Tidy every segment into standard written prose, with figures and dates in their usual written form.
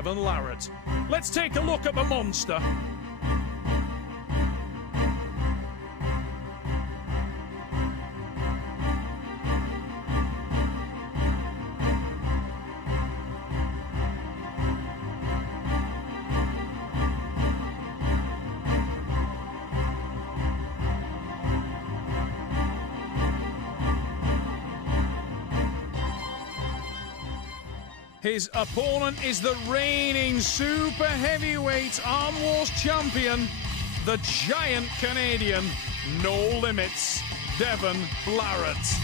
Devon Larratt. Let's take a look at the monster. His opponent is the reigning super heavyweight Arm Wars champion, the giant Canadian, No Limits, Devon Larratt.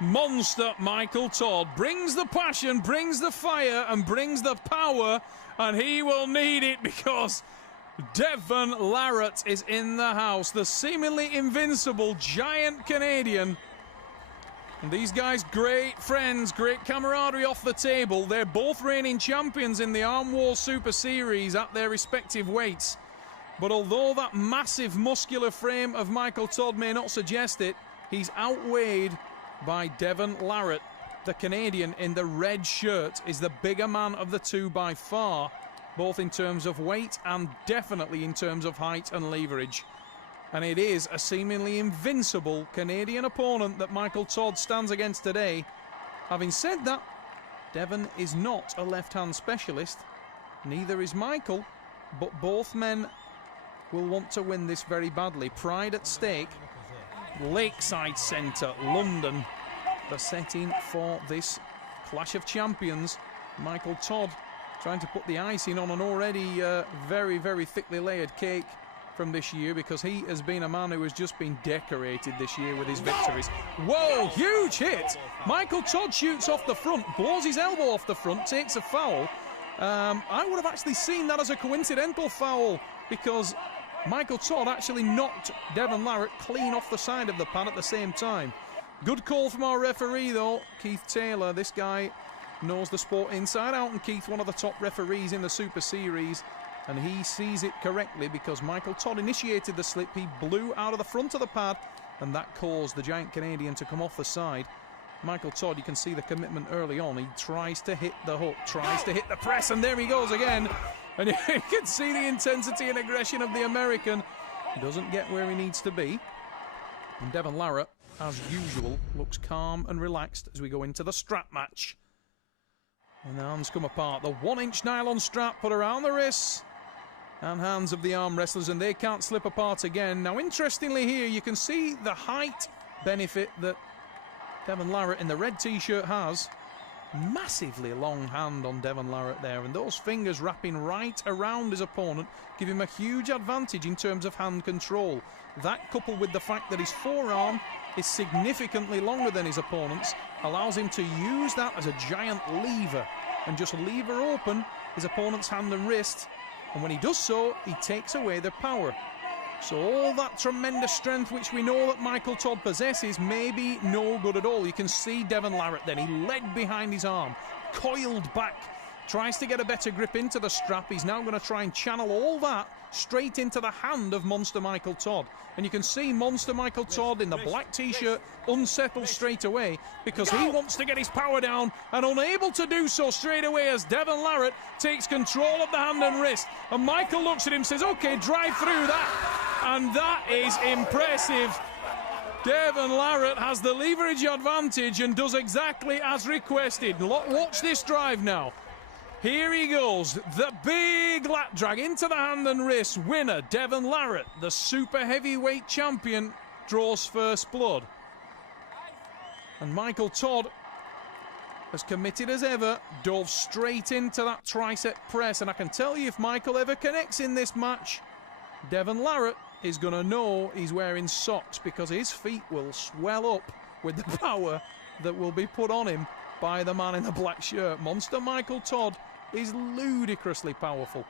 Monster Michael Todd brings the passion, brings the fire, and brings the power, and he will need it because Devon Larratt is in the house, the seemingly invincible giant Canadian. And these guys, great friends, great camaraderie off the table. They're both reigning champions in the Arm Wars Super Series at their respective weights. But although that massive muscular frame of Michael Todd may not suggest it, he's outweighed by Devon Larratt. The Canadian in the red shirt is the bigger man of the two by far, both in terms of weight and definitely in terms of height and leverage. And it is a seemingly invincible Canadian opponent that Michael Todd stands against today. Having said that, Devon is not a left-hand specialist, neither is Michael, but both men will want to win this very badly. Pride at stake. Lakeside Centre, London, the setting for this Clash of Champions. Michael Todd trying to put the icing on an already very, very thickly layered cake from this year, because he has been a man who has just been decorated this year with his victories. Whoa, huge hit! Michael Todd shoots off the front, blows his elbow off the front, takes a foul. I would have actually seen that as a coincidental foul, because Michael Todd actually knocked Devon Larratt clean off the side of the pad at the same time. Good call from our referee, though, Keith Taylor. This guy knows the sport inside out, and Keith, one of the top referees in the Super Series, and he sees it correctly because Michael Todd initiated the slip. He blew out of the front of the pad, and that caused the giant Canadian to come off the side. Michael Todd, you can see the commitment early on. He tries to hit the hook, tries to hit the press, and there he goes again. And you can see the intensity and aggression of the American. He doesn't get where he needs to be. And Devon Larratt, as usual, looks calm and relaxed as we go into the strap match. And the hands come apart. The 1-inch nylon strap put around the wrists and hands of the arm wrestlers, and they can't slip apart again. Now, interestingly here, you can see the height benefit that Devon Larratt in the red t-shirt has. Massively long hand on Devon Larratt there, and those fingers wrapping right around his opponent give him a huge advantage in terms of hand control. That, coupled with the fact that his forearm is significantly longer than his opponent's, allows him to use that as a giant lever and just lever open his opponent's hand and wrist, and when he does so, he takes away their power. So all that tremendous strength which we know that Michael Todd possesses may be no good at all. You can see Devon Larratt then, he led behind his arm, coiled back, tries to get a better grip into the strap. He's now going to try and channel all that straight into the hand of Monster Michael Todd. And you can see Monster Michael Todd in the black t-shirt unsettled straight away because he wants to get his power down, and unable to do so straight away as Devon Larratt takes control of the hand and wrist. And Michael looks at him and says, okay, drive through that. And that is impressive. Devon Larratt has the leverage advantage and does exactly as requested. Watch this drive now. Here he goes, the big lat drag into the hand and wrist. Winner, Devon Larratt, the super heavyweight champion, draws first blood. And Michael Todd, as committed as ever, dove straight into that tricep press. And I can tell you, if Michael ever connects in this match, Devon Larratt is going to know he's wearing socks, because his feet will swell up with the power that will be put on him by the man in the black shirt. Monster Michael Todd is ludicrously powerful.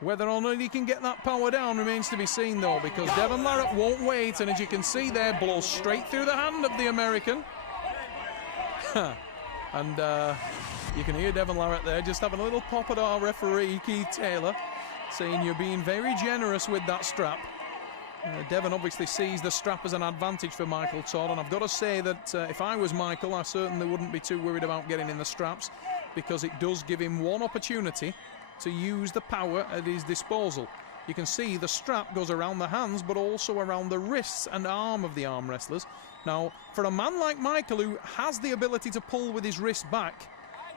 Whether or not he can get that power down remains to be seen, though, because Devon Larratt won't wait, and as you can see there, blows straight through the hand of the American. And you can hear Devon Larratt there just having a little pop at our referee, Keith Taylor, saying you're being very generous with that strap. Devon obviously sees the strap as an advantage for Michael Todd, and I've got to say that if I was Michael, I certainly wouldn't be too worried about getting in the straps, because it does give him one opportunity to use the power at his disposal. You can see the strap goes around the hands, but also around the wrists and arm of the arm wrestlers. Now, for a man like Michael, who has the ability to pull with his wrist back,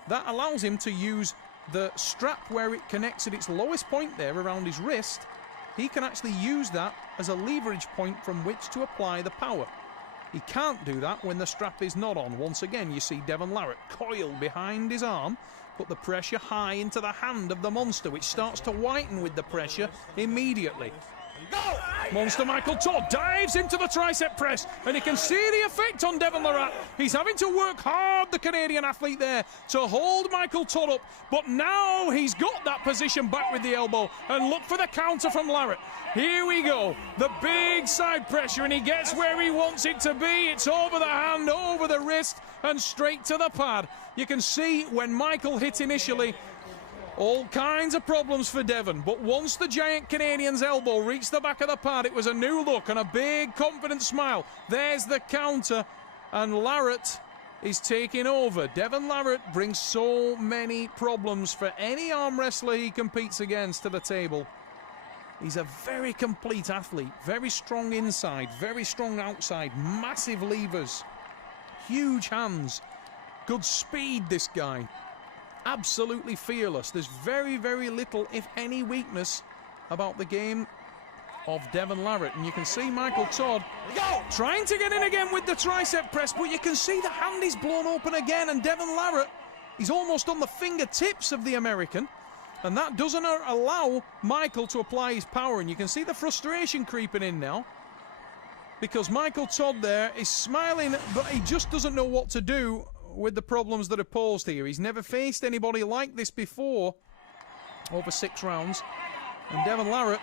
that allows him to use the strap where it connects at its lowest point there around his wrist. He can actually use that as a leverage point from which to apply the power. He can't do that when the strap is not on. Once again, you see Devon Larratt coil behind his arm, put the pressure high into the hand of the monster, which starts to whiten with the pressure immediately. Monster Michael Todd dives into the tricep press, and you can see the effect on Devon Larratt. He's having to work hard, the Canadian athlete there, to hold Michael Todd up, but now he's got that position back with the elbow, and look for the counter from Larratt. Here we go, the big side pressure, and he gets where he wants it to be. It's over the hand, over the wrist, and straight to the pad. You can see when Michael hit initially, all kinds of problems for Devon, but once the giant Canadian's elbow reached the back of the pad, it was a new look and a big confident smile. There's the counter, and Larratt is taking over. Devon Larratt brings so many problems for any arm wrestler he competes against to the table. He's a very complete athlete, very strong inside, very strong outside, massive levers, huge hands, good speed, this guy. Absolutely fearless. There's very, very little, if any, weakness about the game of Devon Larratt. And you can see Michael Todd trying to get in again with the tricep press, but you can see the hand is blown open again, and Devon Larratt, he's almost on the fingertips of the American, and that doesn't allow Michael to apply his power. And you can see the frustration creeping in now, because Michael Todd there is smiling, but he just doesn't know what to do with the problems that are posed here. He's never faced anybody like this before over 6 rounds, and Devon Larratt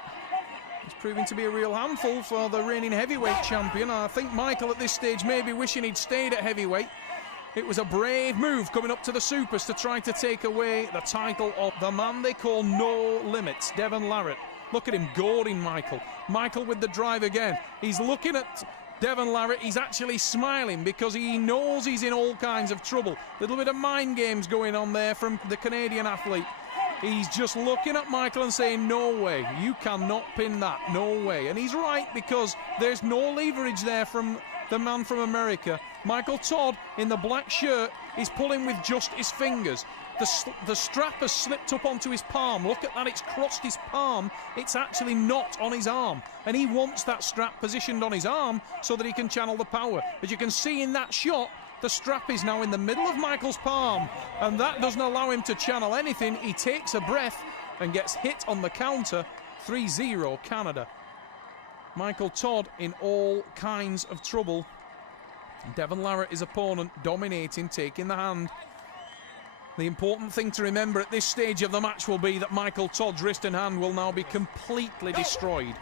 is proving to be a real handful for the reigning heavyweight champion. I think Michael at this stage may be wishing he'd stayed at heavyweight. It was a brave move coming up to the supers to try to take away the title of the man they call No Limits, Devon Larratt. Look at him goading Michael. Michael with the drive again. He's looking at Devon Larratt. He's actually smiling because he knows he's in all kinds of trouble. Little bit of mind games going on there from the Canadian athlete. He's just looking at Michael and saying, no way, you cannot pin that, no way. And he's right, because there's no leverage there from the man from America. Michael Todd in the black shirt is pulling with just his fingers. The strap has slipped up onto his palm. Look at that, it's crossed his palm. It's actually not on his arm. And he wants that strap positioned on his arm so that he can channel the power. As you can see in that shot, the strap is now in the middle of Michael's palm, and that doesn't allow him to channel anything. He takes a breath and gets hit on the counter. 3-0 Canada. Michael Todd in all kinds of trouble. Devon Larratt, his opponent, dominating, taking the hand. The important thing to remember at this stage of the match will be that Michael Todd's wrist and hand will now be completely destroyed.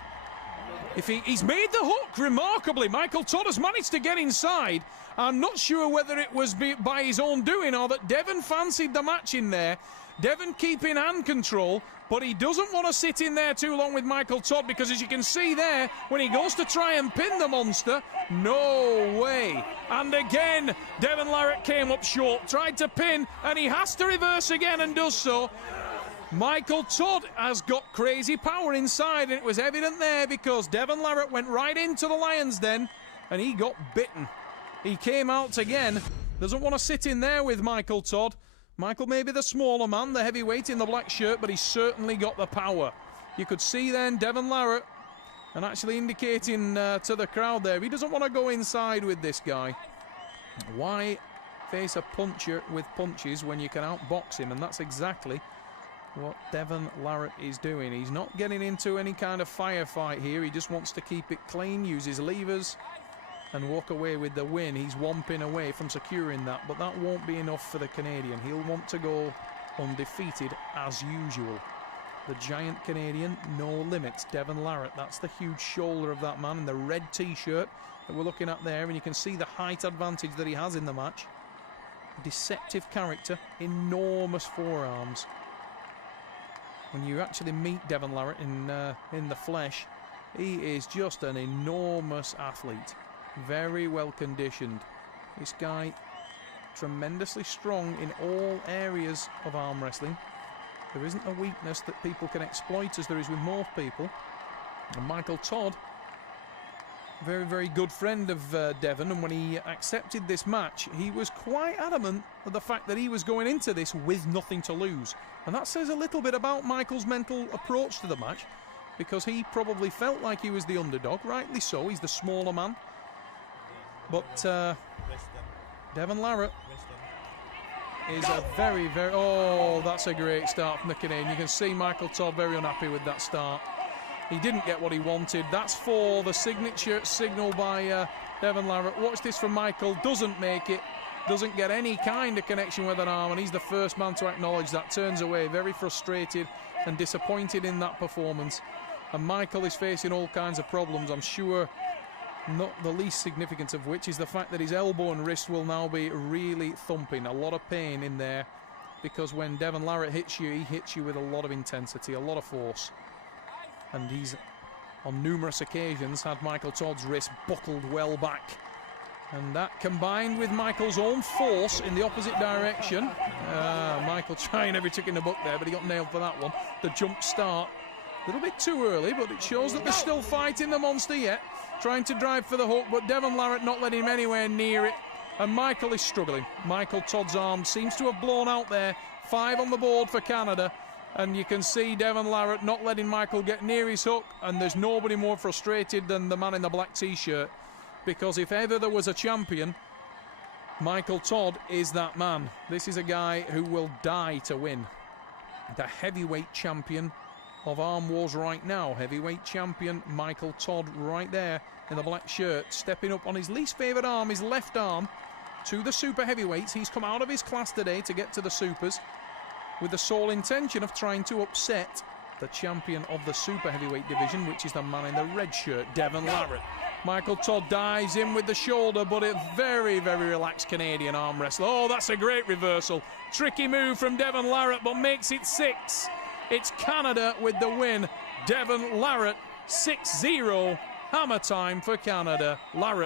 If he's made the hook remarkably. Michael Todd has managed to get inside. I'm not sure whether it was by his own doing or that Devon fancied the match in there. Devon keeping hand control, but he doesn't want to sit in there too long with Michael Todd, because as you can see there, when he goes to try and pin the monster, no way. And again, Devon Larratt came up short, tried to pin, and he has to reverse again and does so. Michael Todd has got crazy power inside, and it was evident there because Devon Larratt went right into the lion's den and he got bitten. He came out again, doesn't want to sit in there with Michael Todd. Michael may be the smaller man, the heavyweight in the black shirt, but he's certainly got the power. You could see then Devon Larratt, and actually indicating to the crowd there, he doesn't want to go inside with this guy. Why face a puncher with punches when you can outbox him? And that's exactly what Devon Larratt is doing. He's not getting into any kind of firefight here. He just wants to keep it clean, use his levers, and walk away with the win. He's one pin away from securing that, but that won't be enough for the Canadian. He'll want to go undefeated as usual. The giant Canadian, No Limits, Devon Larratt. That's the huge shoulder of that man in the red t-shirt that we're looking at there, and you can see the height advantage that he has in the match. deceptive character, enormous forearms. When you actually meet Devon Larratt in the flesh, he is just an enormous athlete. Very well conditioned. This guy, tremendously strong in all areas of arm wrestling. There isn't a weakness that people can exploit as there is with most people. And Michael Todd, very, very good friend of Devon, and when he accepted this match, he was quite adamant of the fact that he was going into this with nothing to lose. And that says a little bit about Michael's mental approach to the match, because he probably felt like he was the underdog, rightly so, he's the smaller man. But Devon Larratt is a very, very... Oh, that's a great start from the Canadian. You can see Michael Todd very unhappy with that start. He didn't get what he wanted. That's for the signature signal by Devon Larratt. Watch this from Michael. Doesn't make it. Doesn't get any kind of connection with an arm, and he's the first man to acknowledge that. Turns away, very frustrated and disappointed in that performance. And Michael is facing all kinds of problems, I'm sure, not the least significant of which is the fact that his elbow and wrist will now be really thumping. A lot of pain in there, because when Devon Larratt hits you, he hits you with a lot of intensity, a lot of force. And he's, on numerous occasions, had Michael Todd's wrist buckled well back. And that, combined with Michael's own force in the opposite direction. Michael trying every trick in the book there, but he got nailed for that one. The jump start. A little bit too early, but it shows that they're still fighting the monster yet. Trying to drive for the hook, but Devon Larratt not letting him anywhere near it. And Michael is struggling. Michael Todd's arm seems to have blown out there. 5 on the board for Canada. And you can see Devon Larratt not letting Michael get near his hook. And there's nobody more frustrated than the man in the black T-shirt. Because if ever there was a champion, Michael Todd is that man. This is a guy who will die to win. The heavyweight champion of Arm Wars right now. Heavyweight champion Michael Todd right there in the black shirt, stepping up on his least favourite arm, his left arm, to the super heavyweights. He's come out of his class today to get to the supers with the sole intention of trying to upset the champion of the super heavyweight division, which is the man in the red shirt, Devon Larratt. Michael Todd dives in with the shoulder, but a very, very relaxed Canadian arm wrestler. Oh, that's a great reversal. Tricky move from Devon Larratt, but makes it 6. It's Canada with the win. Devon Larratt, 6-0. Hammer time for Canada. Larratt.